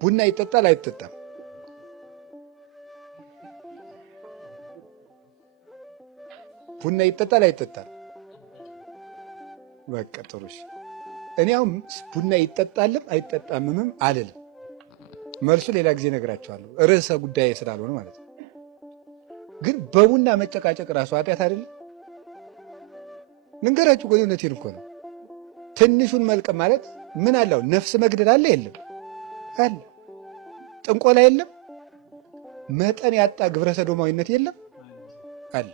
ቡና ይጠጣል አይጠጣም? ቡና ይጠጣል አይጠጣም? በቃ ጥሩሽ። እኔ አሁን ቡና ይጠጣልም አይጠጣምም አልልም። መልሱ ሌላ ጊዜ እነግራቸዋለሁ፣ ርዕሰ ጉዳይ ስላልሆነ ማለት ነው። ግን በቡና መጨቃጨቅ ራሱ ኃጢአት አይደለም? ልንገራችሁ፣ እውነቴን እኮ ነው። ትንሹን መልቀም ማለት ምን አለው? ነፍስ መግደል አለ የለም? አለ። ጥንቆላ የለም? መጠን ያጣ ግብረ ሰዶማዊነት የለም? አለ።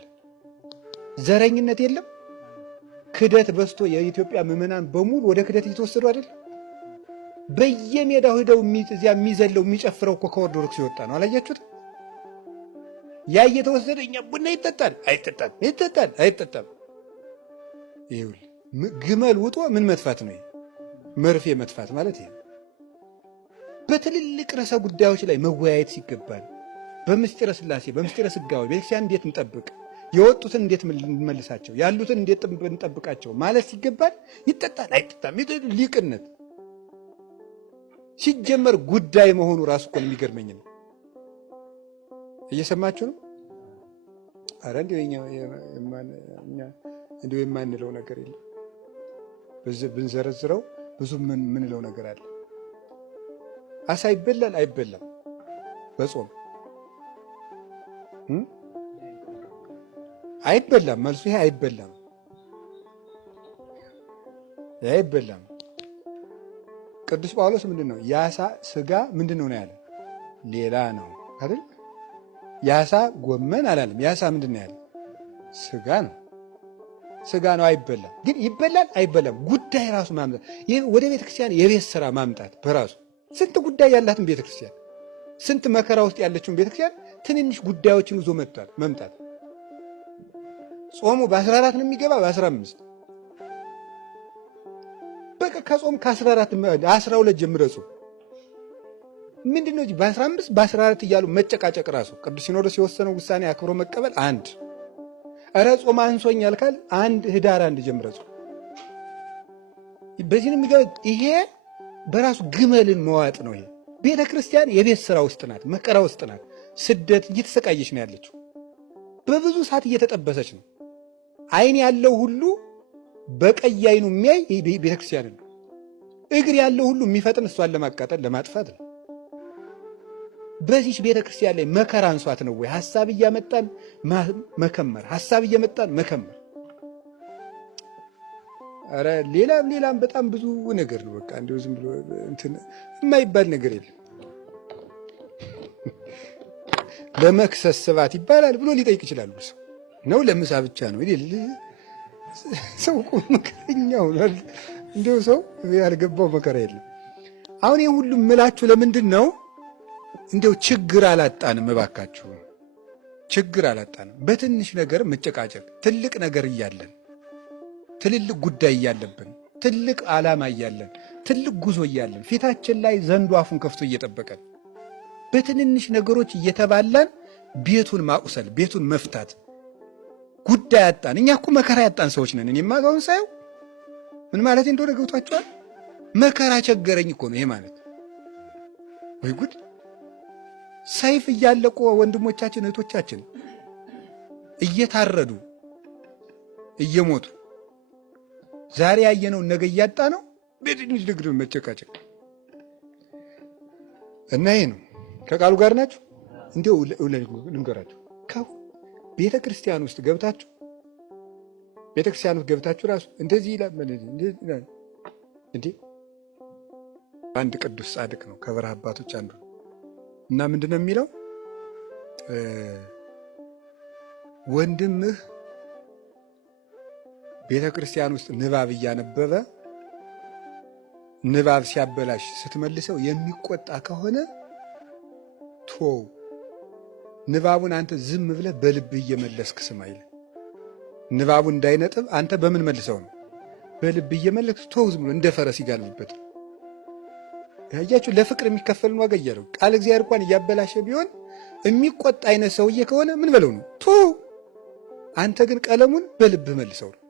ዘረኝነት የለም? ክደት በስቶ የኢትዮጵያ ምዕመናን በሙሉ ወደ ክደት እየተወሰዱ አይደለም? በየሜዳው ሄደው እዚያ የሚዘለው የሚጨፍረው እኮ ከኦርቶዶክስ የወጣ ነው። አላያችሁት? ያ እየተወሰደ እኛ ቡና ይጠጣል አይጠጣም፣ ይጠጣል አይጠጣም። ይኸውልህ ግመል ውጦ ምን መጥፋት ነው? መርፌ መጥፋት ማለት ይሄ። በትልልቅ ርዕሰ ጉዳዮች ላይ መወያየት ሲገባል፣ በምስጢረ ሥላሴ በምስጢረ ሥጋዌ ቤተክርስቲያን እንዴት እንጠብቅ፣ የወጡትን እንዴት እንመልሳቸው፣ ያሉትን እንዴት እንጠብቃቸው ማለት ሲገባል ይጠጣል አይጠጣም። ሊቅነት ሲጀመር ጉዳይ መሆኑ ራሱ እኮ የሚገርመኝ ነው። እየሰማችሁ ነው? አረ እንዲሁ የማንለው ነገር የለም። ብንዘረዝረው ብዙ ምንለው ነገር አለ። አሳ ይበላል አይበላም? በጾም አይበላም። መልሱ ይሄ አይበላም፣ አይበላም። ቅዱስ ጳውሎስ ምንድን ነው የአሳ ስጋ ምንድን ነው ያለ? ሌላ ነው አይደል? የአሳ ጎመን አላለም። የአሳ ምንድን ነው ያለ? ስጋ ነው። ስጋ ነው፣ አይበላም። ግን ይበላል አይበላም ጉዳይ ራሱ ማምጣት፣ ይህ ወደ ቤተክርስቲያን የቤት ስራ ማምጣት በራሱ ስንት ጉዳይ ያላትን ቤተክርስቲያን፣ ስንት መከራ ውስጥ ያለችውን ቤተክርስቲያን ትንንሽ ጉዳዮችን ይዞ መምጣት። ጾሙ በ14 ነው የሚገባ በ15 በቃ ከጾም ከ14 12 ጀምረ ጾም ምንድን ነው በ15 በ14 እያሉ መጨቃጨቅ ራሱ ቅዱስ ሲኖዶስ የወሰነው ውሳኔ አክብሮ መቀበል አንድ። እረ ጾም አንሶኛል ካል ህዳር 1 ጀምረ ጾም። በዚህ ነው የሚገባ። ይሄ በራሱ ግመልን መዋጥ ነው። ይሄ ቤተ ክርስቲያን የቤት ስራ ውስጥ ናት፣ መከራ ውስጥ ናት። ስደት እየተሰቃየች ነው ያለችው። በብዙ ሰዓት እየተጠበሰች ነው። አይን ያለው ሁሉ በቀይ አይኑ የሚያይ ቤተ ክርስቲያን ነው። እግር ያለው ሁሉ የሚፈጥን እሷን ለማቃጠል ለማጥፋት ነው። በዚህ ቤተ ክርስቲያን ላይ መከራ አንሷት ነው ወይ? ሐሳብ እያመጣን መከመር፣ ሐሳብ እየመጣን መከመር። አረ ሌላም በጣም ብዙ ነገር ነው። በቃ እንደው ዝም ብሎ እንትን የማይባል ነገር የለም። ለመክሰስ ስባት ይባላል ብሎ ሊጠይቅ ይችላል። ሰው ነው ለምሳ ብቻ ነው ሰው እኮ መከረኛው እንደው ሰው ያልገባው መከራ የለም። አሁን ይሄ ሁሉ ምላችሁ ለምንድን ነው? እንደው ችግር አላጣንም፣ እባካችሁ ችግር አላጣንም። በትንሽ ነገር መጨቃጨቅ፣ ትልቅ ነገር እያለን፣ ትልልቅ ጉዳይ እያለብን፣ ትልቅ ዓላማ እያለን፣ ትልቅ ጉዞ እያለን፣ ፊታችን ላይ ዘንዶ አፉን ከፍቶ እየጠበቀን በትንንሽ ነገሮች እየተባላን ቤቱን ማቁሰል፣ ቤቱን መፍታት፣ ጉዳይ ያጣን። እኛ እኮ መከራ ያጣን ሰዎች ነን። እኔ ማጋውን ሳየው ምን ማለት እንደሆነ ገብቷቸዋል። መከራ ቸገረኝ እኮ ነው ይሄ ማለት። ወይ ጉድ! ሰይፍ እያለቁ ወንድሞቻችን እህቶቻችን እየታረዱ እየሞቱ ዛሬ ያየነው ነገ እያጣ ነው። በትንሽ ነገር መጨቃጨቅ እና ይሄ ነው። ከቃሉ ጋር ናችሁ? እንዲው ልንገራችሁ፣ ቤተ ክርስቲያን ውስጥ ገብታችሁ ራሱ እንደዚህ ይላል እንዴ። አንድ ቅዱስ ጻድቅ ነው ከበረሃ አባቶች አንዱ እና ምንድነው የሚለው? ወንድምህ ቤተ ክርስቲያን ውስጥ ንባብ እያነበበ ንባብ ሲያበላሽ ስትመልሰው የሚቆጣ ከሆነ ቶው፣ ንባቡን አንተ ዝም ብለህ በልብህ እየመለስክ ስማ ይላል። ንባቡ እንዳይነጥብ አንተ በምን መልሰው ነው? በልብህ እየመለስክ ቶው፣ ዝም ብሎ እንደ ፈረስ ይጋልብበት። ያያችሁ ለፍቅር የሚከፈልን ዋጋ እያለው ቃል እግዚአብሔር እንኳን እያበላሸ ቢሆን የሚቆጣ አይነት ሰውዬ ከሆነ ምን በለው ነው? ቶው፣ አንተ ግን ቀለሙን በልብህ መልሰው ነው።